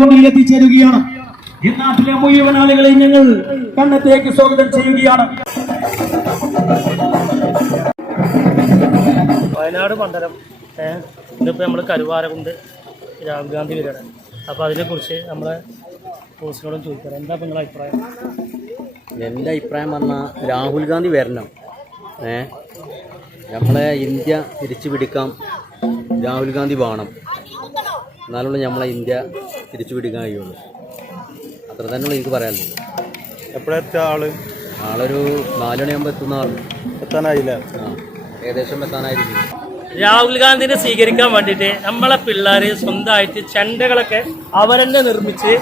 കൊണ്ടിൽ എത്തിച്ചേരുകയാണ്. ഈ നാട്ടിലെ മുഴുവൻ ആളുകളെയും ഞങ്ങൾ കണ്ണത്തേക്ക് സ്വാഗതം ചെയ്യുകയാണ്. വയനാട് മണ്ഡലം ഏഹ് നമ്മൾ നമ്മൾ കരുവാരകുണ്ട് രാഹുൽ ഗാന്ധി വരികയാണ്. അപ്പോൾ അതിനെക്കുറിച്ച് നമ്മളെ പോസ്റ്റിനോടും ചോദിക്കാം എന്താ നിങ്ങളുടെ അഭിപ്രായം? എന്റെ അഭിപ്രായം പറഞ്ഞാൽ രാഹുൽ ഗാന്ധി വരണം. ഏ നമ്മളെ ഇന്ത്യ തിരിച്ചു പിടിക്കാം രാഹുൽ ഗാന്ധി വേണം. എന്നാലുള്ള നമ്മളെ ഇന്ത്യ തിരിച്ചു പിടിക്കാൻ കഴിയുള്ളൂ. അത്ര തന്നെയുള്ള എനിക്ക് പറയാനുള്ളത്. എപ്പോഴത്തെ ആൾ? ആളൊരു നാലുമണിയാകുമ്പോൾ എത്തുന്ന ആൾ എത്താനായില്ല? ആ ഏകദേശം എത്താനായിരിക്കും. രാഹുൽ ഗാന്ധിനെ സ്വീകരിക്കാൻ വേണ്ടിയിട്ട് നമ്മളെ പിള്ളേർ സ്വന്തമായിട്ട് ചെണ്ടകളൊക്കെ അവരെന്നെ നിർമ്മിച്ച്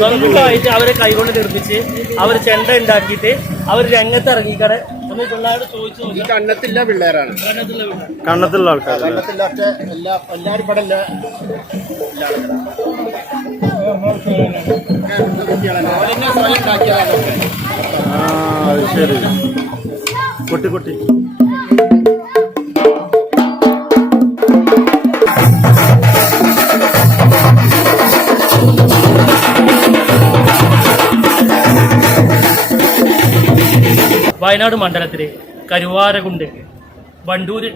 സ്വന്തമായിട്ട് അവരെ കൈകൊണ്ട് നിർമ്മിച്ച് അവർ ചെണ്ട ഉണ്ടാക്കിയിട്ട് അവർ രംഗത്ത് ഇറങ്ങിക്കടെ നമ്മൾ പിള്ളേരോട് ചോദിച്ചു നോക്കി. കണ്ണത്തില്ല പിള്ളേരാണ്. കണ്ണത്തുള്ള പിള്ളേർ. കണ്ണത്തുള്ള ആൾക്കാർ കണ്ണത്തില്ലാത്ത എല്ലാ എല്ലാവരും ഇവിടെ സ്വയം ഉണ്ടാക്കിയതാണ് ആ അത് ശരി. കൊട്ടി കുട്ടി. വയനാട് മണ്ഡലത്തിലെ കരുവാരകുണ്ട് വണ്ടൂര്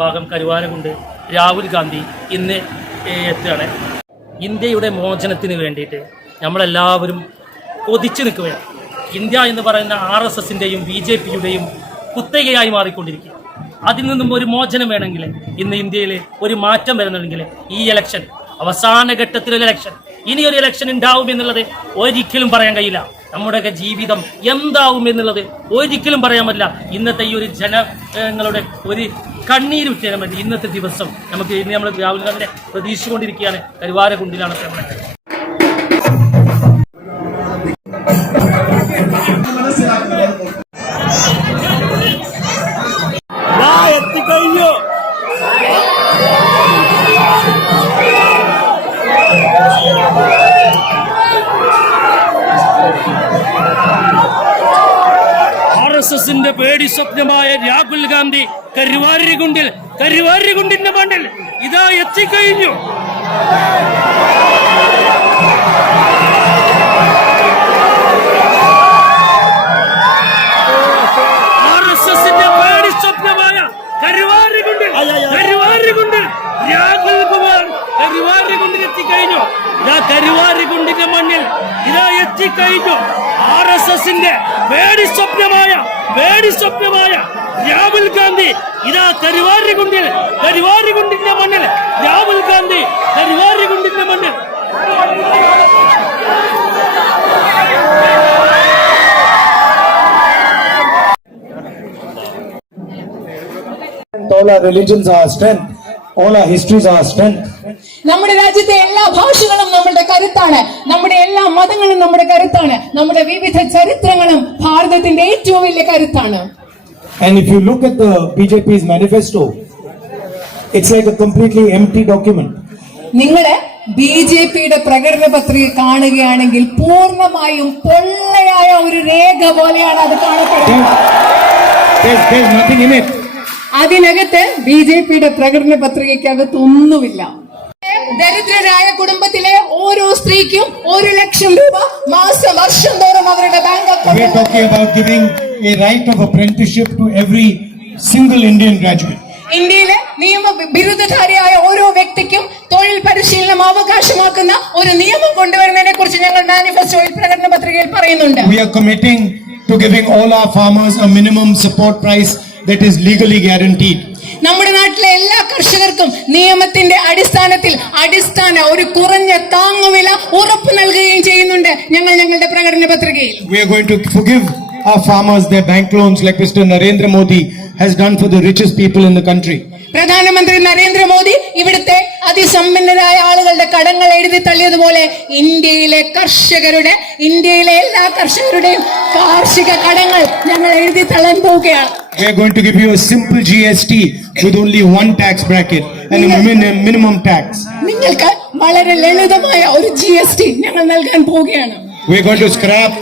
ഭാഗം കരുവാരകുണ്ട് രാഹുൽ ഗാന്ധി ഇന്ന് എത്തുകയാണ്. ഇന്ത്യയുടെ മോചനത്തിന് വേണ്ടിയിട്ട് നമ്മളെല്ലാവരും കൊതിച്ചു നിൽക്കുകയാണ്. ഇന്ത്യ എന്ന് പറയുന്ന ആർ എസ് എസിന്റെയും ബി ജെ പിയുടെയും കുത്തകയായി മാറിക്കൊണ്ടിരിക്കുക. അതിൽ നിന്നും ഒരു മോചനം വേണമെങ്കിൽ ഇന്ന് ഇന്ത്യയിൽ ഒരു മാറ്റം വരുന്നുണ്ടെങ്കിൽ ഈ ഇലക്ഷൻ അവസാന ഘട്ടത്തിലൊരു ഇലക്ഷൻ ഇനിയൊരു ഇലക്ഷൻ ഉണ്ടാവും എന്നുള്ളത് ഒരിക്കലും പറയാൻ കഴിയില്ല. നമ്മുടെയൊക്കെ ജീവിതം എന്താവും എന്നുള്ളത് ഒരിക്കലും പറയാൻ പറ്റില്ല. ഇന്നത്തെ ഈ ഒരു ജനങ്ങളുടെ ഒരു കണ്ണീര് വിട്ടേരാൻ പറ്റി ഇന്നത്തെ ദിവസം നമുക്ക് ഇന്ന് നമ്മൾ രാഹുൽ ഗാന്ധിനെ പ്രതീക്ഷിച്ചുകൊണ്ടിരിക്കുകയാണ്. കരുവാരകുണ്ടിലാണ് നമ്മുടെ എത്തിക്കഴിഞ്ഞു. ആർ എസ് എസിന്റെ പേടി സ്വപ്നമായ രാഹുൽ ഗാന്ധി കരുവാരികുണ്ടിൽ കരുവാരികുണ്ടിന്റെ മണ്ണിൽ ഇതാ എത്തിക്കഴിഞ്ഞു. ആർ എസ് എസിന്റെ പേടി സ്വപ്നമായ പേടി സ്വപ്നമായ രാഹുൽ ഗാന്ധി ഇതാ കരുവാരികുണ്ടിൽ കരുവാരികുണ്ടിന്റെ മണ്ണിൽ രാഹുൽ ഗാന്ധി കരുവാരികുണ്ടിന്റെ മണ്ണിൽ All our religions are our strength. All our histories are strength. നമ്മുടെ രാജ്യത്തെ എല്ലാ ഭാഷകളും നമ്മുടെ കരുത്താണ്. നമ്മുടെ എല്ലാ മതങ്ങളും നമ്മുടെ കരുത്താണ്. നമ്മുടെ വിവിധ ചരിത്രങ്ങളും ഭാരതത്തിന്റെ ഏറ്റവും വലിയ കരുത്താണ്. And if you look at the BJP's manifesto, it's like a completely empty document. നിങ്ങൾ ബി ജെ പിയുടെ പ്രകടന പത്രിക കാണുകയാണെങ്കിൽ പൂർണമായും പൊള്ളയായ ഒരു രേഖ പോലെയാണ് അത് കാണപ്പെടുന്നത്. അതിനകത്ത് ബി ജെ പിയുടെ പ്രകടന പത്രികയ്ക്കകത്ത് ഒന്നുമില്ല ദരിദ്രരായ കുടുംബത്തിലെ ഓരോ സ്ത്രീക്കും ഒരു ലക്ഷം രൂപ മാസം വർഷം തോറും അവരുടെ ബാങ്ക് അക്കൗണ്ട്. ഇന്ത്യയിലെ നിയമ ബിരുദധാരിയായ ഓരോ വ്യക്തിക്കും തൊഴിൽ പരിശീലനം അവകാശമാക്കുന്ന ഒരു നിയമം കൊണ്ടുവരുന്നതിനെ കുറിച്ച് ഞങ്ങൾ മാനിഫെസ്റ്റോയിൽ പ്രകടന പത്രികയിൽ പറയുന്നുണ്ട് We are committing to giving all our farmers a minimum support price that is legally guaranteed. നമ്മുടെ നാട്ടിലെ എല്ലാ കർഷകർക്കും നിയമത്തിന്റെ അടിസ്ഥാനത്തിൽ അടിസ്ഥാന ഒരു കുറഞ്ഞ താങ്ങുവില ഉറപ്പ് നൽകുകയും ചെയ്യുന്നുണ്ട് ഞങ്ങൾ ഞങ്ങളുടെ പ്രകടന പത്രികയിൽ We are going to forgive our farmers their bank loans like Mr. Narendra Modi has done for the richest people in the country. പ്രധാനമന്ത്രി നരേന്ദ്രമോദി ഇവിടുത്തെ അതിസമ്പന്നരായ ആളുകളുടെ കടങ്ങൾ എഴുതി തള്ളിയതുപോലെ ഇന്ത്യയിലെ കർഷകരുടെ ഇന്ത്യയിലെ എല്ലാ കർഷകരുടെയും കാർഷിക കടങ്ങൾ ഞങ്ങൾ എഴുതി തള്ളാൻ പോവുകയാണ് We are going to give you a simple GST with only one tax bracket and a min- minimum tax. നിങ്ങൾക്ക് വളരെ ലളിതമായ ഒരു ജി എസ് ടി ഞങ്ങൾ നൽകാൻ പോവുകയാണ് We are going to scrap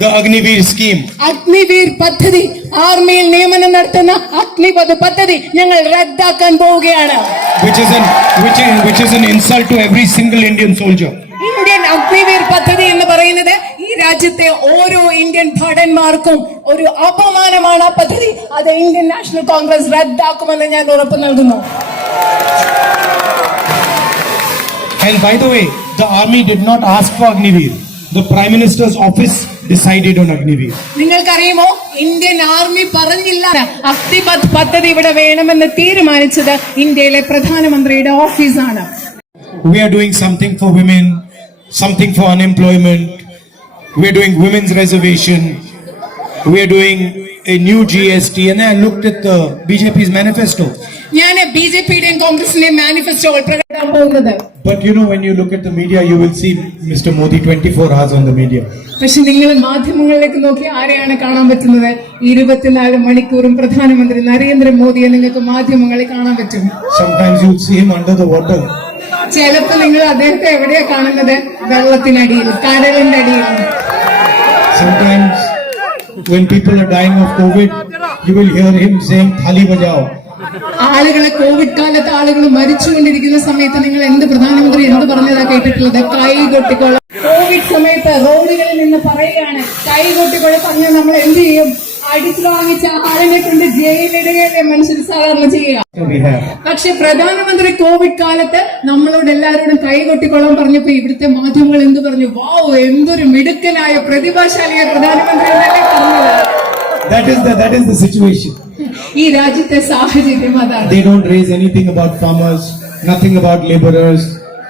the Agniveer scheme. Agniveer പദ്ധതി ആർമിയിൽ നിയമനം നടത്തുന്ന അഗ്നിപഥ് പദ്ധതി ഞങ്ങൾ റദ്ദാക്കാൻ പോവുകയാണ് which is an which is, which is an insult to every single Indian soldier. Indian Agniveer പദ്ധതി എന്ന് പറയുന്നത് ഈ രാജ്യത്തെ ഓരോ ഇന്ത്യൻ ഭടന്മാർക്കും ഒരു അപമാനമാണ് ആ പദ്ധതി അത് ഇന്ത്യൻ നാഷണൽ കോൺഗ്രസ് റദ്ദാക്കുമെന്ന് ഞാൻ ഉറപ്പ് നൽകുന്നു And by the way, the army did not ask for Agniveer. The Prime Minister's office decided on Agniveer. നിങ്ങൾക്കറിയുമോ ഇന്ത്യൻ ആർമി പറഞ്ഞില്ല അഗ്നിപത് പദ്ധതി ഇവിടെ വേണമെന്ന് തീരുമാനിച്ചത് ഇന്ത്യയിലെ പ്രധാനമന്ത്രിയുടെ ഓഫീസാണ് We are doing something for women, something for unemployment. We are doing women's reservation. We are doing a new GST. And I looked at the BJP's manifesto. ഞാൻ B J പിയുടെയും കോൺഗ്രസിന്റെയും മാനിഫെസ്റ്റോകൾ പ്രകടിപ്പിക്കാൻ പോകുന്നത് But you know, when you look at the media, you will see Mr. Modi 24 hours on the media. പക്ഷെ നിങ്ങൾ മാധ്യമങ്ങളിലേക്ക് നോക്കി ആരെയാണ് കാണാൻ പറ്റുന്നത് ഇരുപത്തിനാല് മണിക്കൂറും പ്രധാനമന്ത്രി നരേന്ദ്രമോദിയെ നിങ്ങൾക്ക് മാധ്യമങ്ങളിൽ കാണാൻ പറ്റും Sometimes you'll see him under the water. ചിലപ്പോ നിങ്ങൾ അദ്ദേഹത്തെ എവിടെയാ കാണുന്നത് വെള്ളത്തിനടിയിൽ കടലിന്റെ അടിയിൽ Sometimes when people are dying of COVID, you will hear him saying, Thali bajao. ആളുകളെ കോവിഡ് കാലത്ത് ആളുകൾ മരിച്ചുകൊണ്ടിരിക്കുന്ന സമയത്ത് നിങ്ങൾ എന്ത് പ്രധാനമന്ത്രി എന്ത് പറഞ്ഞതാ കേട്ടിട്ടുള്ളത്? കൈ കൊട്ടിക്കൊള്ള കോവിഡ് സമയത്ത് റോഡുകളിൽ നിന്ന് പറയുകയാണ് കൈ കൊട്ടിക്കോളെ പറഞ്ഞാൽ നമ്മൾ എന്ത് ചെയ്യും? അടിച്ചു വാങ്ങിച്ച ആളിനെ കൊണ്ട് ജയിലിടുകയല്ലേ മനുഷ്യർ സാധാരണ ചെയ്യുക. പക്ഷെ പ്രധാനമന്ത്രി കോവിഡ് കാലത്ത് നമ്മളോട് എല്ലാവരോടും കൈകൊട്ടിക്കൊള്ളാൻ പറഞ്ഞപ്പോ ഇവിടുത്തെ മാധ്യമങ്ങൾ എന്ത് പറഞ്ഞു? വാവ് എന്തൊരു മിടുക്കനായ പ്രതിഭാശാലിയായ പ്രധാനമന്ത്രി. ഈ രാജ്യത്തെ സാഹചര്യം അതാണ് They don't raise anything about farmers, nothing about laborers,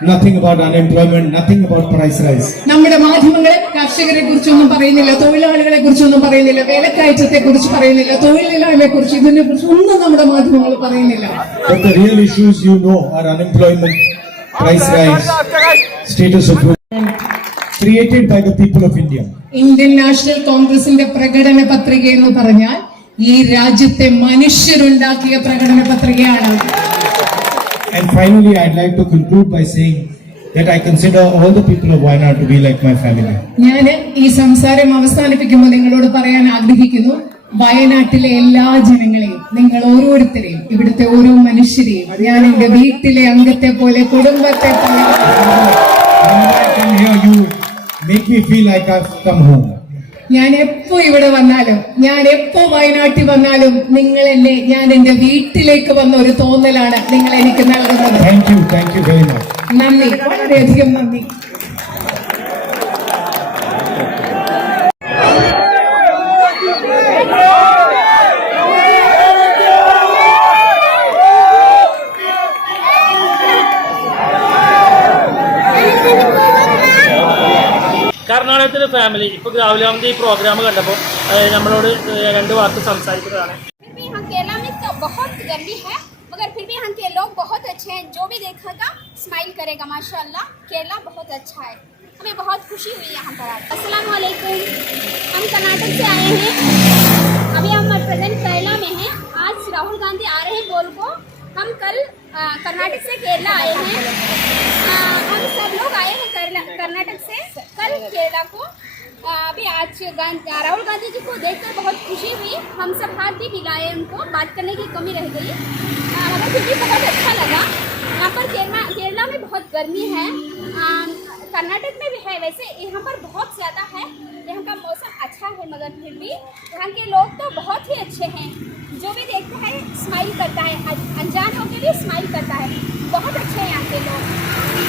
nothing about unemployment, nothing about price rise. നമ്മുടെ മാധ്യമങ്ങൾ കർഷകരെ കുറിച്ചൊന്നും പറയുന്നില്ല തൊഴിലാളികളെ കുറിച്ചൊന്നും പറയുന്നില്ല വേലക്കയറ്റത്തെ കുറിച്ച് പറയുന്നില്ല തൊഴിലില്ലായ്മയെ കുറിച്ച് ഇതിനെ കുറിച്ച് ഒന്നും നമ്മുടെ മാധ്യമങ്ങൾ പറയുന്നില്ല But the real issues you know are unemployment, price rise, status of created by the people of India. Indian national കോൺഗ്രസിന്റെ പ്രകടന പത്രിക എന്ന് പറഞ്ഞാൽ ഈ രാജ്യത്തെ മനുഷ്യരുണ്ടാക്കിയ പ്രകടന പത്രികയാണ് And finally, I'd like to conclude by saying that I consider all the people of Wayanad to be like my family. ഞാൻ ഈ സംസാരം അവസാനിപ്പിക്കുമ്പോൾ നിങ്ങളോട് പറയാൻ ആഗ്രഹിക്കുന്നു വയനാട്ടിലെ എല്ലാ ജനങ്ങളെയും നിങ്ങൾ ഓരോരുത്തരെയും ഇവിടുത്തെ ഓരോ മനുഷ്യരെയും ഞാൻ എന്റെ വീട്ടിലെ അംഗത്തെ പോലെ കുടുംബത്തെ പോലെ Whenever I come here, you make me feel like I've come home. ഞാൻ എപ്പോ ഇവിടെ വന്നാലും ഞാൻ എപ്പോ വയനാട്ടിൽ വന്നാലും നിങ്ങൾ എന്നെ ഞാൻ എന്റെ വീട്ടിലേക്ക് വന്ന ഒരു തോന്നലാണ് നിങ്ങൾ എനിക്ക് നൽകുന്നത്. നന്ദി വളരെയധികം നന്ദി കർണാടകത്തിലെ ഫാമിലി ഇപ്പോൾ രാഹുൽ ഗാന്ധി ഈ പ്രോഗ്രാം കണ്ടപ്പോൾ നമ്മളോട് ഏഹ്, രണ്ട് വാക്ക് സംസാരിക്കുന്നതാണ് फिर भी यहाँ केरला में तो बहुत गर्मी है मगर फिर भी यहाँ के लोग बहुत अच्छे हैं जो भी देखेगा स्माइल करेगा माशाल्लाह केरला बहुत अच्छा है हमें बहुत खुशी हुई यहाँ पर आकर अस्सलाम वालेकुम हम कर्नाटक से आए हैं अभी हम प्रेजेंट केरला में हैं आज राहुल गांधी आ रहे हैं बोल को हम कल अ, कर्नाटक से केरला आए हैं अ, हम सब लोग आए हैं कर्नाटक से। कल केरला को। अभी आज राहुल गांधी जी को देखकर बहुत खुशी हुई। हम सब हाथ भी मिलाए उनको। बात करने की कमी रह गई। मगर फिर भी बहुत अच्छा लगा। यहाँ पर केरला केरला में बहुत गर्मी है। कर्नाटक में भी है। वैसे यहाँ पर बहुत ज़्यादा है। यहाँ का मौसम अच्छा है, मगर फिर भी यहाँ के लोग तो बहुत ही अच्छे हैं। जो भी देखता है स्माइल करता है। अनजान होकर भी स्माइल करता है। बहुत अच्छे हैं यहाँ के लोग